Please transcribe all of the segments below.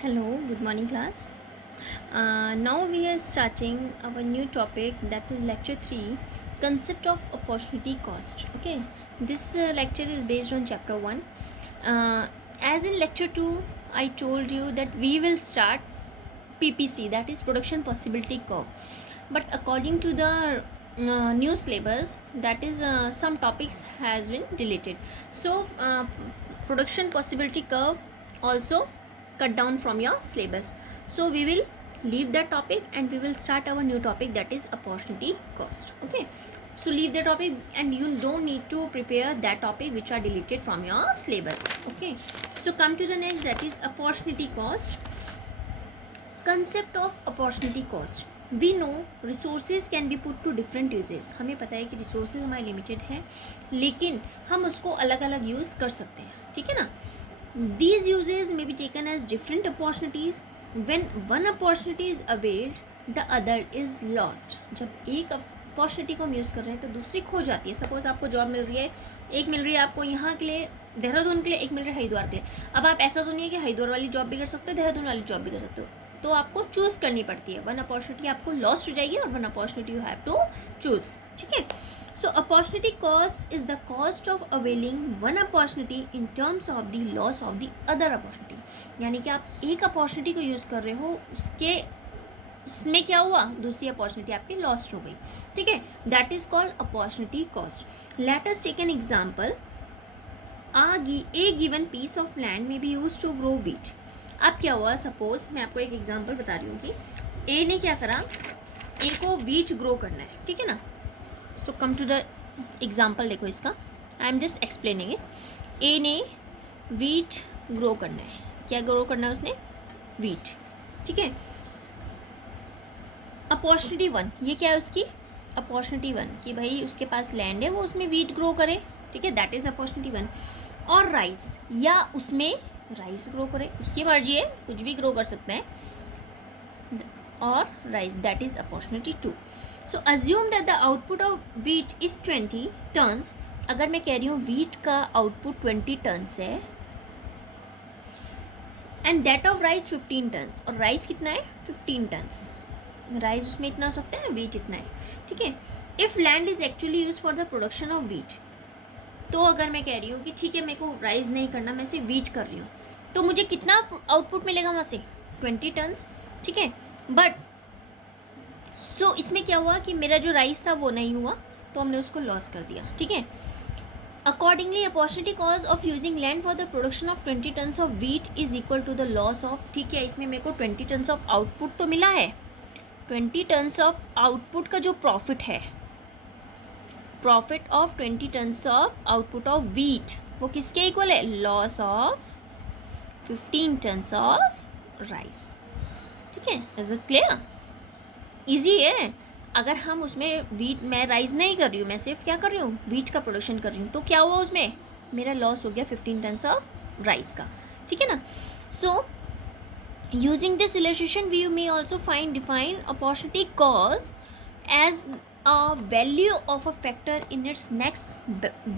Hello, good morning class. Now we are starting our new topic, that is lecture 3, concept of opportunity cost. Okay, this lecture is based on chapter 1. As in lecture 2, I told you that we will start PPC, that is production possibility curve. But according to the new syllabus, that is some topics has been deleted. So production possibility curve also cut down from your syllabus. So we will leave that topic and we will start our new topic, that is opportunity cost. Okay, so leave the topic and you don't need to prepare that topic which are deleted from your syllabus. Okay, so come to the next, that is opportunity cost. Concept of opportunity cost. We know resources can be put to different uses. हमें पता है कि resources हमारे limited हैं, लेकिन हम उसको अलग अलग यूज़ कर सकते हैं. ठीक है ना. These uses may be taken as different opportunities. When one opportunity is availed, the other is lost. जब एक अपॉर्चुनिटी को हम यूज़ कर रहे हैं तो दूसरी खो जाती है. सपोज आपको जॉब मिल रही है, एक मिल रही है आपको यहाँ के लिए, देहरादून के लिए, एक मिल रही है हरिद्वार के लिए. अब आप ऐसा तो नहीं है कि हरिद्वार वाली जॉब भी कर सकते हो, देहरादून वाली जॉब भी कर सकते हो, तो आपको चूज़ करनी पड़ती है. वन अपॉर्चुनिटी आपको लॉस्ट हो जाएगी और one opportunity you have to choose. ठीक है. So opportunity cost is the cost of availing one opportunity in terms of the loss of the other opportunity. यानी कि आप एक अपॉर्चुनिटी को यूज़ कर रहे हो, उसमें क्या हुआ, दूसरी अपॉर्चुनिटी आपकी लॉस्ट हो गई. ठीक है. That is called opportunity cost. Let us take an example. A given piece of land में be use to grow wheat. अब क्या हुआ, सपोज मैं आपको एक एग्जाम्पल बता रही हूँ कि ए ने क्या करा, ए को व्हीट ग्रो करना है. ठीक है ना. So come to the example. देखो इसका, I am just explaining it. A ने व्हीट ग्रो करना है. क्या ग्रो करना है उसने, व्हीट. ठीक है. अपॉर्चुनिटी 1, ये क्या है उसकी अपॉर्चुनिटी 1, कि भाई उसके पास लैंड है, वो उसमें व्हीट ग्रो करे. ठीक है, दैट इज अपॉर्चुनिटी 1. और राइस, या उसमें राइस ग्रो करे, उसकी मर्जी है, कुछ भी ग्रो कर सकते हैं. और rice, that is opportunity 2. So assume that the output of wheat is 20 tons. अगर मैं कह रही हूँ व्हीट का आउटपुट 20 टन्स है, and that of rice 15 tons. और राइस कितना है, 15 टन्स. राइस उसमें इतना हो सकता है, व्हीट इतना है. ठीक है. If land is actually use for the production of wheat, तो अगर मैं कह रही हूँ कि ठीक है, मेरे को राइस नहीं करना, मैं सिर्फ व्हीट कर रही हूँ, तो मुझे कितना आउटपुट मिलेगा वहाँ से, 20 टन्स. ठीक है. बट सो इसमें क्या हुआ कि मेरा जो राइस था वो नहीं हुआ, तो हमने उसको लॉस कर दिया. ठीक है. Accordingly opportunity cost of using land for the production of 20 tons of wheat is equal to the loss of. ठीक है, इसमें मेरे को 20 टन्स ऑफ आउटपुट तो मिला है. 20 टन्स ऑफ आउटपुट का जो प्रॉफिट है, profit of 20 tons of output of wheat, वो किसके इक्वल है, loss of 15 tons of rice. ठीक है. Is it clear. इजी है. अगर हम उसमें व्हीट, मैं राइस नहीं कर रही हूँ, मैं सिर्फ क्या कर रही हूँ, व्हीट का प्रोडक्शन कर रही हूँ, तो क्या हुआ उसमें, मेरा लॉस हो गया 15 टन्स ऑफ राइस का. ठीक है ना. सो using this illustration we may also define opportunity cost as a value of a factor in its next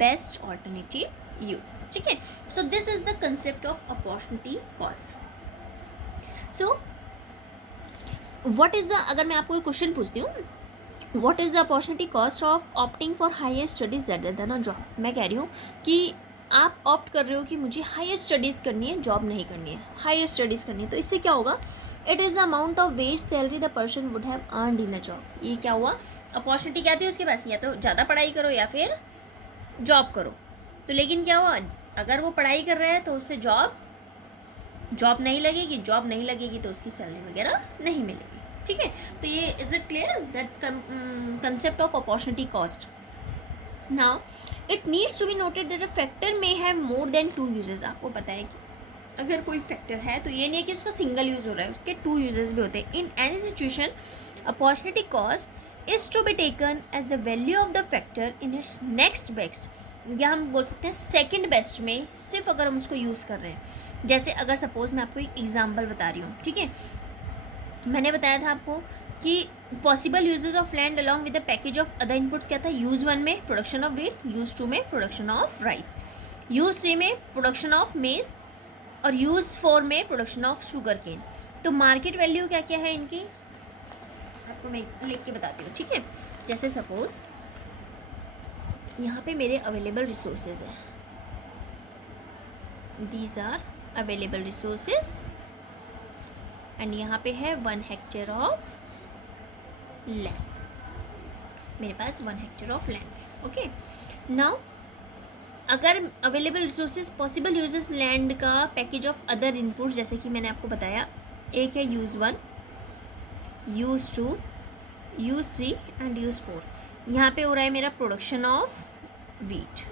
best alternative use. ठीक है. so this is the concept of opportunity cost. so what is the, अगर मैं आपको एक question पूछती हूँ, what is the opportunity cost of opting for higher studies rather than a job. मैं कह रही हूँ कि आप ऑप्ट कर रहे हो कि मुझे हायर स्टडीज़ करनी है, जॉब नहीं करनी है, हायर स्टडीज़ करनी है, तो इससे क्या होगा, it is the amount of ways salary the person would have earned in a job. ये क्या हुआ, अपॉर्चुनिटी क्या थी उसके पास, या तो ज़्यादा पढ़ाई करो या फिर जॉब करो. तो लेकिन क्या हुआ, अगर वो पढ़ाई कर रहा है तो उससे जॉब नहीं लगेगी, जॉब नहीं लगेगी तो उसकी सैलरी वगैरह नहीं मिलेगी. ठीक है. तो ये is it clear, that concept of opportunity cost. Now it needs to be noted that a factor may have more than 2 uses. आपको पता है कि अगर कोई फैक्टर है तो ये नहीं है कि उसका सिंगल यूज़ हो रहा है, उसके 2 यूजेस भी होते हैं. In any situation opportunity cost is to be taken as the value of the factor in its next best, या हम बोल सकते हैं सेकेंड बेस्ट में, सिर्फ अगर हम उसको यूज़ कर रहे हैं. जैसे अगर सपोज मैं आपको एक एग्जाम्पल बता रही हूँ. ठीक है. मैंने बताया था आपको कि possible uses of land along with the package of other inputs क्या था, यूज 1 में प्रोडक्शन ऑफ व्हीट, यूज 2 में प्रोडक्शन ऑफ राइस, यूज 3 में प्रोडक्शन ऑफ मेज, और यूज फॉर में प्रोडक्शन ऑफ शुगर केन। तो मार्केट वैल्यू क्या क्या है इनकी, आपको मैं लिख के बताती हूँ, ठीक है। जैसे सपोज यहाँ पे मेरे अवेलेबल रिसोर्सेज हैं, these are available resources, and यहाँ पे है 1 हेक्टेयर ऑफ लैंड, मेरे पास 1 hectare of land, okay. Now अगर available resources possible uses land का पैकेज ऑफ अदर इनपुट्स, जैसे कि मैंने आपको बताया, एक है use 1, use 2, use 3 and use 4। यहाँ पे हो रहा है मेरा production of wheat,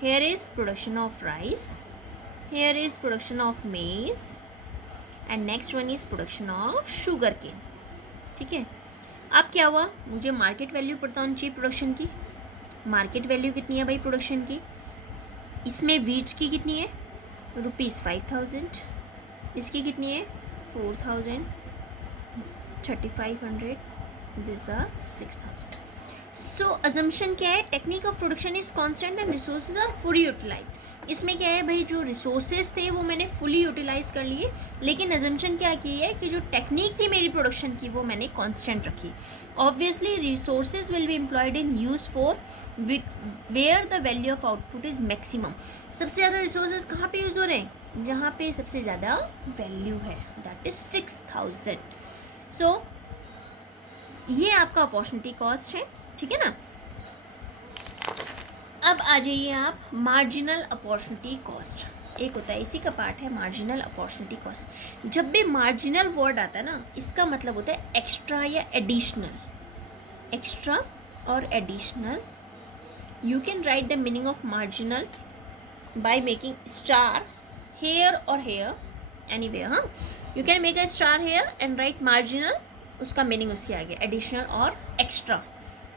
here is production of rice, here is production of maize and next one is production of sugar cane, ठीक है। अब क्या हुआ, मुझे मार्केट वैल्यू पता होनी चाहिए प्रोडक्शन की। मार्केट वैल्यू कितनी है भाई प्रोडक्शन की, इसमें वीट की कितनी है, ₹5000, इसकी कितनी है 4000, 3500, दिस आर 6000। सो अजम्पशन क्या है, technique of production is constant and resources are fully utilise. इसमें क्या है भाई, जो रिसोर्सेज थे वो मैंने फुली यूटिलाइज कर लिए, लेकिन अजम्पशन क्या की है कि जो टेक्निक थी मेरी प्रोडक्शन की वो मैंने कांस्टेंट रखी। Obviously resources will be employed in use for where the value of output is maximum. सबसे ज़्यादा रिसोर्सेज कहाँ पे यूज़ हो रहे हैं, जहाँ पे सबसे ज़्यादा वैल्यू है, दैट इज 6000। सो ये आपका अपॉर्चुनिटी कॉस्ट है, ठीक है ना। अब आ जाइए आप मार्जिनल अपॉर्चुनिटी कॉस्ट। एक होता है, इसी का पार्ट है मार्जिनल अपॉर्चुनिटी कॉस्ट। जब भी मार्जिनल वर्ड आता है ना, इसका मतलब होता है एक्स्ट्रा या एडिशनल, एक्स्ट्रा और additional. You can write the meaning of marginal by making star here और हेयर एनीवेयर। हाँ, you can make a star here and write marginal, उसका मीनिंग उसके आगे एडिशनल और extra.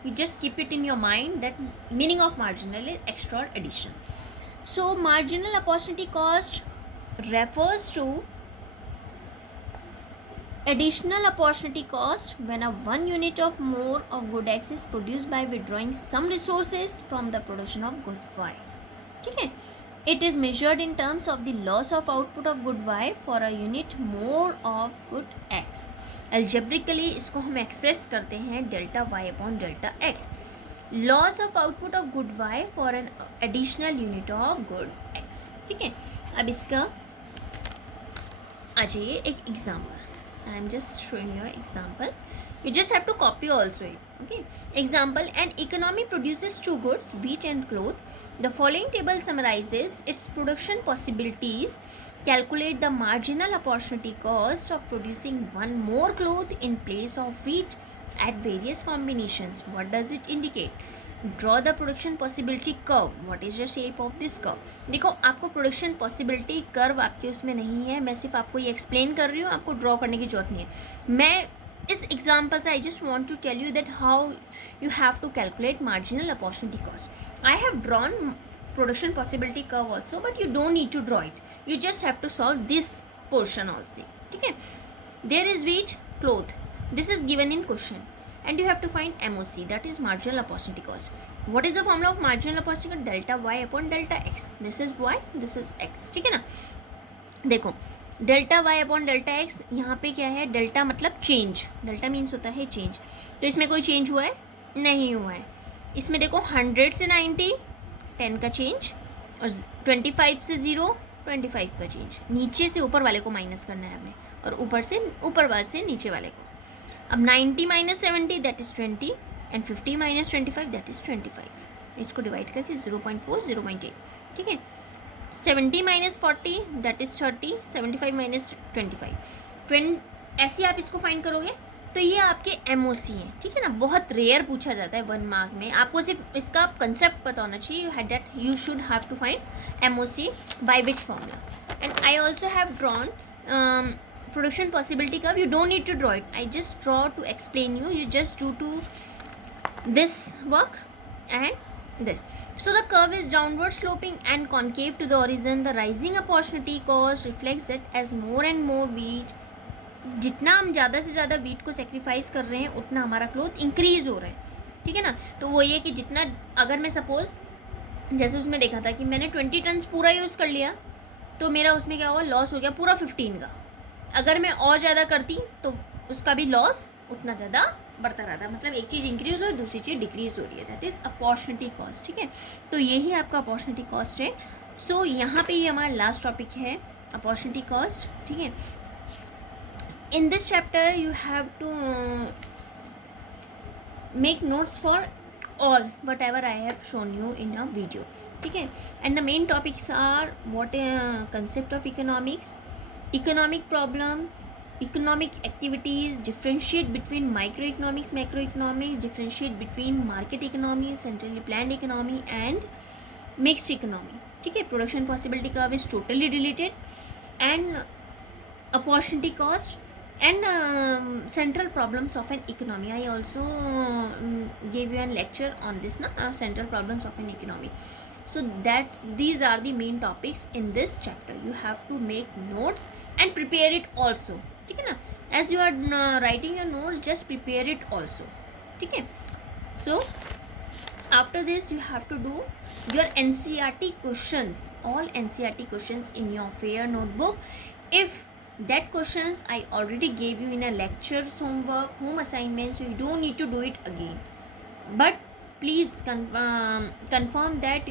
You just keep it in your mind that meaning of marginal is extra or addition. So marginal opportunity cost refers to additional opportunity cost when a 1 unit of more of good X is produced by withdrawing some resources from the production of good Y. ठीक है, it is measured in terms of the loss of output of good Y for a unit more of good X. Algebraically इसको हम express करते हैं delta Y upon delta X, loss of output of good Y for an additional unit of good X, ठीक है। अब इसका आ जाइए एक example, I am just showing your example, you just have to copy also it, okay। Example, an economy produces 2 goods, wheat and cloth. The following table summarizes its production possibilities. Calculate the marginal opportunity cost of producing 1 more cloth in place of wheat at various combinations. What does it indicate? Draw the production possibility curve. What is the shape of this curve? देखो, आपको production possibility curve आपके उसमें नहीं है, मैं सिर्फ आपको ये एक्सप्लेन कर रही हूँ, आपको ड्रॉ करने की जरूरत नहीं है। मैं इस एग्जाम्पल से I just want to tell you that how you have to calculate marginal opportunity cost. I have drawn production possibility curve also, but you don't need to draw it, you just have to solve this portion also, ठीक है। there is wheat, cloth, this is given in question and you have to find MOC, that is marginal opportunity cost. what is the formula of marginal opportunity cost? delta y upon delta x, this is y, this is x, ठीक है ना। देखो, delta Y upon delta X, यहाँ पे क्या है, delta मतलब change, delta means होता है चेंज, तो इसमें कोई चेंज हुआ है, नहीं हुआ है। इसमें देखो 100 से 90 10 का चेंज, और 25 से 0 25 का चेंज। नीचे से ऊपर वाले को माइनस करना है हमें, और ऊपर वाले से नीचे वाले को। अब 90 minus 70 that is 20 and 50 minus 25 that is 25। इसको डिवाइड करके 0.4 0.8, ठीक है। 70 माइनस 40 दैट इज़ 30, 75 माइनस 25 ऐसे आप इसको फाइंड करोगे तो ये आपके MOC हैं, ठीक है ना। बहुत रेयर पूछा जाता है 1 मार्क में, आपको सिर्फ इसका कंसेप्ट पता होना चाहिए, that you should have to find MOC by which formula. And I also have drawn production possibility curve, you don't need to draw it, I just draw to explain you, you just do to this work and this. So the curve is downward sloping and concave to the origin. The rising opportunity cost reflects that as more and more wheat, जितना हम ज़्यादा से ज़्यादा wheat को sacrifice कर रहे हैं उतना हमारा क्लोथ इंक्रीज हो रहा है, ठीक है ना। तो वो ये कि जितना, अगर मैं सपोज जैसे उसमें देखा था कि मैंने 20 टन पूरा यूज़ कर लिया, तो मेरा उसमें क्या हुआ, लॉस हो गया पूरा 15 का। अगर मैं और ज़्यादा करती तो उसका भी लॉस उतना ज़्यादा बढ़ता रहता। मतलब एक चीज़ इंक्रीज हो, दूसरी चीज़ डिक्रीज हो रही है, दैट इज़ अपॉर्चुनिटी कॉस्ट। ठीक है, तो यही आपका अपॉर्चुनिटी कॉस्ट है। सो यहाँ पे ये हमारा लास्ट टॉपिक है, अपॉर्चुनिटी कॉस्ट। ठीक है, in this chapter you have to make notes for all whatever I have shown you in a video. ठीक है, and the main topics are what concept of economics, economic problem, economic activities, differentiate between microeconomics, macroeconomics, differentiate between market economy, centrally planned economy and mixed economy. ठीक है, production possibility curve is totally deleted, and opportunity cost and central problems of an economy. I also gave you a lecture on this central problems of an economy. So these are the main topics in this chapter. You have to make notes and prepare it also. ठीक है ना, as you are writing your notes, just prepare it also. ठीक है, so after this you have to do your NCERT questions, all NCERT questions in your fair notebook. If that questions I already gave you in a lectures, homework, home assignments, so you don't need to do it again. But please confirm that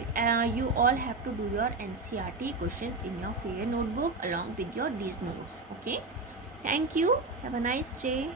you all have to do your NCERT questions in your fair notebook along with your these notes. Okay, thank you, have a nice day.